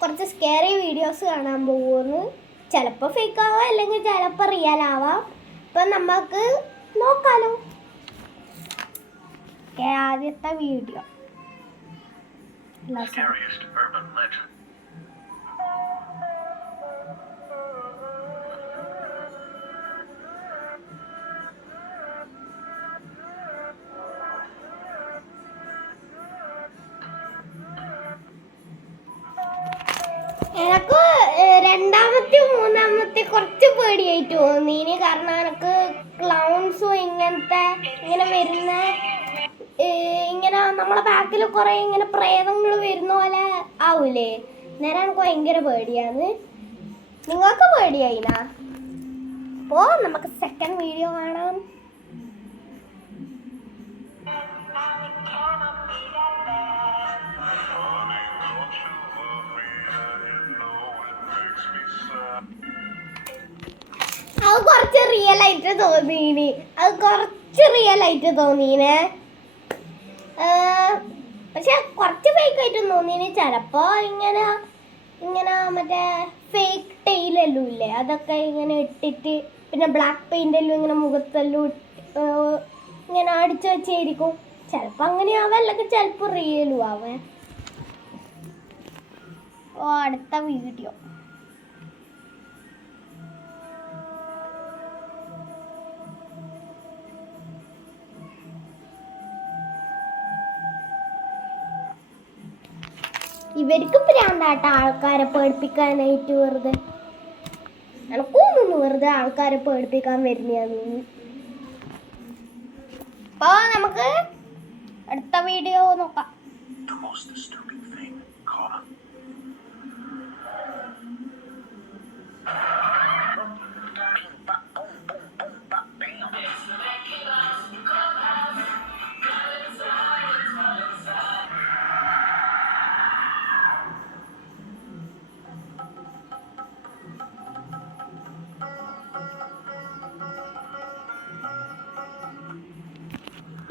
കുറച്ച് scary videos കാണാൻ പോകുന്നു. ചിലപ്പോൾ ഫേക്ക് ആവാം, അല്ലെങ്കിൽ ചിലപ്പോൾ റിയൽ ആവാം. അപ്പം നമുക്ക് നോക്കാലോ. ആദ്യത്തെ വീഡിയോ എനക്ക് രണ്ടാമത്തെ മൂന്നാമത്തെ കുറച്ച് പേടിയായിട്ട് തോന്നി. കാരണം എനക്ക് ക്ലൗൺസും ഇങ്ങനെ വരുന്ന ഇങ്ങനെ നമ്മളെ ബാക്കിൽ കുറെ ഇങ്ങനെ പ്രേതങ്ങൾ വരുന്ന പോലെ ആവൂലേ. നേരം എനിക്ക് ഭയങ്കര പേടിയാണ്. നിങ്ങൾക്ക് പേടിയായിനാ? അപ്പോൾ നമുക്ക് സെക്കൻഡ് വീഡിയോ കാണാം. അത് കുറച്ച് റിയൽ ആയിട്ട് തോന്നീനെ. പക്ഷെ കുറച്ച് ഫേക്ക് ആയിട്ട് തോന്നീന്. ചിലപ്പോ ഇങ്ങനെ മറ്റേ ഫേക്ക് ടെയിലെല്ലാം ഇല്ലേ, അതൊക്കെ ഇങ്ങനെ ഇട്ടിട്ട് പിന്നെ ബ്ലാക്ക് പെയിന്റ് എല്ലാം ഇങ്ങനെ മുഖത്തെല്ലാം ഇങ്ങനെ അടിച്ചു വെച്ചായിരിക്കും. ചിലപ്പോ അങ്ങനെയാവാം, അല്ലെങ്കിൽ ചിലപ്പോ റിയലും ആവേ. അടുത്ത വീഡിയോ ഇവർക്ക് പ്രാന്താട്ട ആൾക്കാരെ പേടിപ്പിക്കാനായിട്ട്. വെറുതെ എനക്കൊന്നും വെറുതെ ആൾക്കാരെ പേടിപ്പിക്കാൻ വരുന്നതാണ്. അപ്പൊ നമുക്ക് അടുത്ത വീഡിയോ നോക്കാം.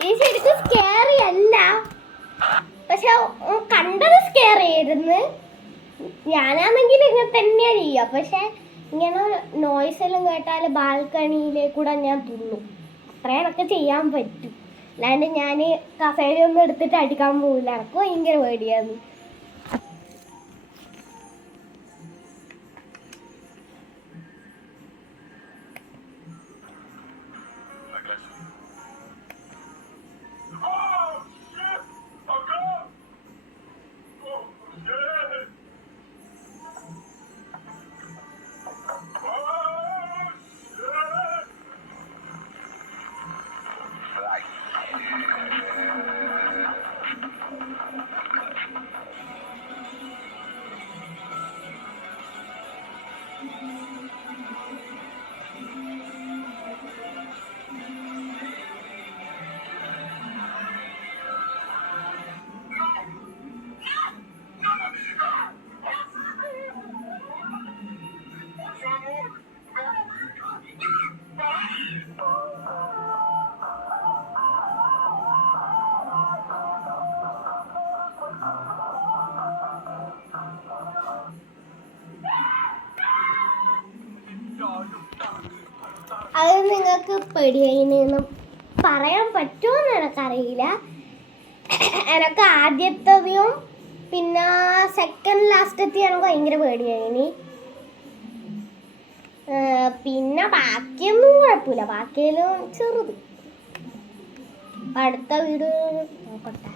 ഈ ശരിക്കും സ്കെയറി അല്ല, പക്ഷെ കണ്ടത് സ്കെയറി ആയിരുന്നു. ഞാനാണെങ്കിൽ ഇങ്ങനെ തന്നെയാ ചെയ്യുക. പക്ഷെ ഇങ്ങനെ നോയ്സ് എല്ലാം കേട്ടാൽ ബാൽക്കണിയിലേക്കൂടെ ഞാൻ തുള്ളും. അത്രയൊക്കെ ചെയ്യാൻ പറ്റും. അല്ലാണ്ട് ഞാൻ കസേരയൊന്നും എടുത്തിട്ട് അടിക്കാൻ പോകില്ല. എനിക്ക് ഭയങ്കര പേടിയാണ്. അത് നിങ്ങൾക്ക് പേടിയായിന്ന് പറയാൻ പറ്റുമോന്ന് എനിക്കറിയില്ല. എനിക്ക് ആദ്യത്തെയും പിന്നെ സെക്കൻഡ് ലാസ്റ്റത്തെ എനിക്ക് ഭയങ്കര പേടിയായിന്. പിന്നെ ബാക്കിയൊന്നും കുഴപ്പമില്ല, ബാക്കിയെല്ലാം ചെറുത്. അടുത്ത വീഡിയോ നോക്കട്ടെ.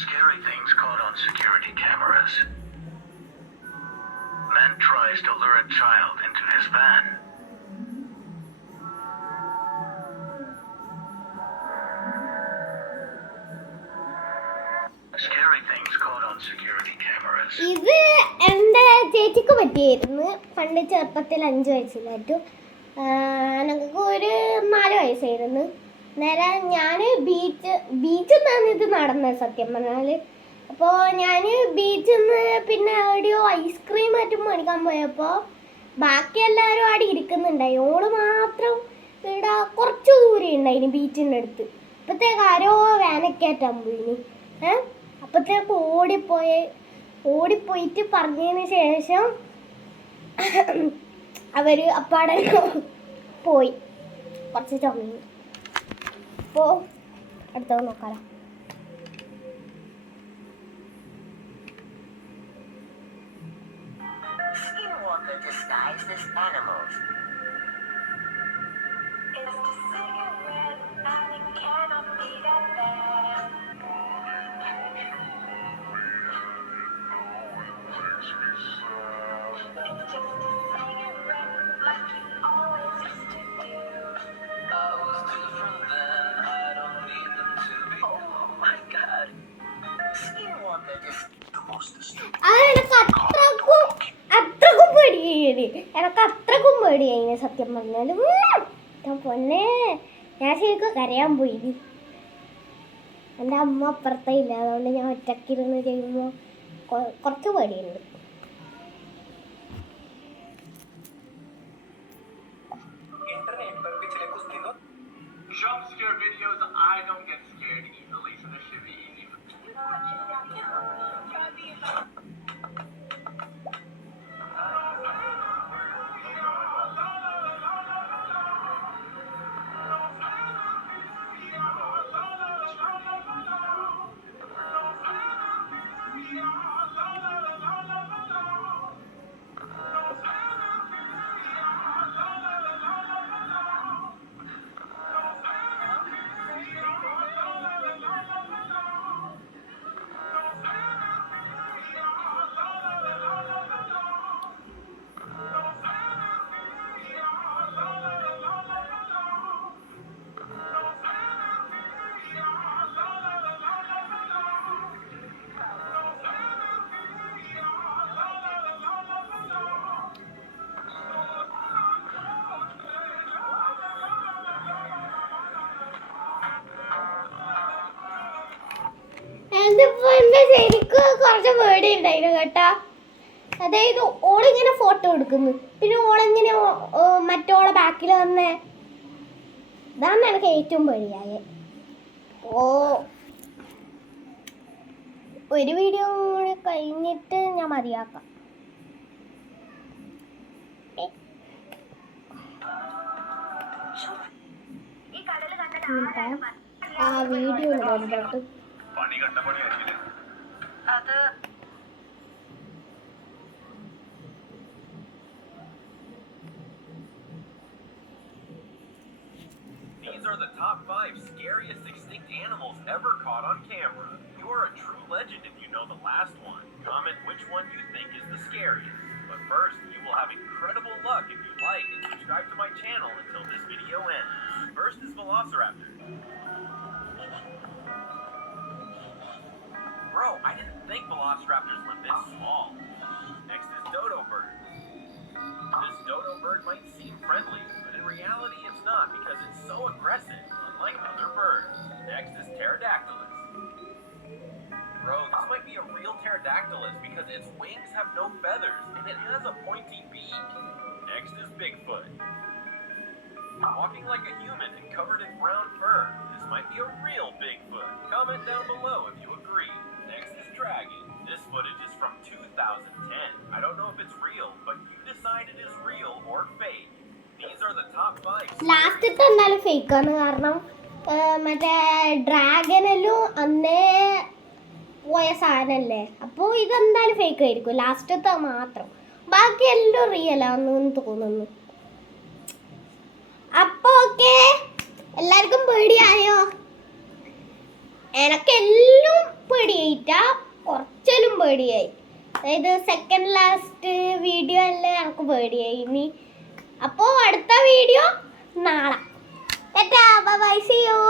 Scary things caught on security cameras. Man tries to lure a child into his van. Scary things caught on security cameras. ഇത് എൻ്റെ ചേച്ചിക്ക് പറ്റിയായിരുന്നു. പണ്ട് ചെറുപ്പത്തിൽ 5 വയസ്സിലായിട്ടും ഞങ്ങൾക്ക് ഒരു 4 വയസ്സായിരുന്നു. നേരെ ഞാൻ ബീച്ചിൽ നിന്നാണ് ഇത് നടന്നത് സത്യം പറഞ്ഞാൽ. അപ്പോൾ ഞാൻ ബീച്ചിൽ നിന്ന് പിന്നെ എവിടെയോ ഐസ്ക്രീം ആയിട്ട് മേടിക്കാൻ പോയപ്പോൾ ബാക്കി എല്ലാവരും അവിടെ ഇരിക്കുന്നുണ്ടായി. ഓള് മാത്രം ഇവിടെ കുറച്ച് ദൂരം ഉണ്ടായിന് ബീച്ചിൻ്റെ അടുത്ത്. അപ്പോഴത്തേക്ക് ആരോ വേനക്കേറ്റാൻ പോയിന്. അപ്പോഴത്തേക്ക് ഓടിപ്പോയിട്ട് പറഞ്ഞതിന് ശേഷം അവർ അപ്പാടെ പോയി. കുറച്ച് ചുമന്നു. അപ്പോൾ അടുത്തത് നോക്കാലോ. Skinwalker disguised as animals. It's the cigarette and it cannot be that bad. It's just a cigarette like you always used to do. I was different then, I don't need them to be. Oh my god. Skinwalker the most disturbing. അതെനിക്ക് അത്രക്കും പേടിയായി സത്യം പറഞ്ഞാലും. പൊന്നെ ഞാൻ ശരിക്കും കരയാൻ പോയി. എൻ്റെ അമ്മ അപ്പുറത്തേ ഇല്ല, അതുകൊണ്ട് ഞാൻ ഒറ്റക്കിരുന്ന് ചെയ്യുമ്പോൾ കുറച്ച് പേടിയുണ്ട്. Jump scare videos, I don't get scared easily, so this should be easy. ശരിക്കും കുറച്ച് പേടി ഉണ്ടായിരുന്നു കേട്ടാ. അതായത് ഓളിങ്ങനെ ഫോട്ടോ എടുക്കുന്നു, പിന്നെ ഓളെങ്ങനെ മറ്റോളെ ബാക്കിൽ വന്നേ. ഇതാണ് എനിക്ക് ഏറ്റവും പേടിയായ. ഒരു വീഡിയോ കൂടി കഴിഞ്ഞിട്ട് ഞാൻ മതിയാക്കാം. ആ വീഡിയോ കണ്ടിട്ട് പണി കണ്ട പണിയായിരിക്കില്ല. അത് These are the top 5 scariest extinct animals ever caught on camera. You are a true legend if you know the last one. Comment which one you think is the scariest. But first, you will have incredible luck if you like and subscribe to my channel until this video ends. First is Velociraptor. Bro, I didn't think velociraptors were this small. Next is dodo bird. This dodo bird might seem friendly, but in reality it's not because it's so aggressive, unlike other birds. Next is Pterodactylus. Bro, this might be a real Pterodactylus because its wings have no feathers and it has a pointy beak. Next is Bigfoot. Walking like a human and covered in brown fur. This might be a real Bigfoot. Comment down below if you agree. Next is Dragon. This footage is from 2010. I don't know if it's real, but you decide it is real or fake. These are the top 5. ലാസ്റ്റത്തെ എന്തായാലും ഫേക്കാണ്. കാരണം മറ്റേ ഡ്രാഗനെല്ലാം അന്നേ പോയ സാധനല്ലേ, അപ്പോൾ ഇതെന്തായാലും fake ആയിരിക്കും. ലാസ്റ്റത്തെ മാത്രം, ബാക്കി എല്ലാം റിയലാണെന്ന് തോന്നുന്നു. അപ്പോൾ ഓക്കെ, എല്ലാവർക്കും പേടിയായോ? എനക്കെല്ലാം പേടിയായിട്ടാ, കുറച്ചെല്ലാം പേടിയായി. അതായത് സെക്കൻഡ് ലാസ്റ്റ് വീഡിയോ അല്ലേ എനിക്ക് പേടിയായി. ഇനി അപ്പോൾ അടുത്ത വീഡിയോ നാളെ. Bye bye, see U.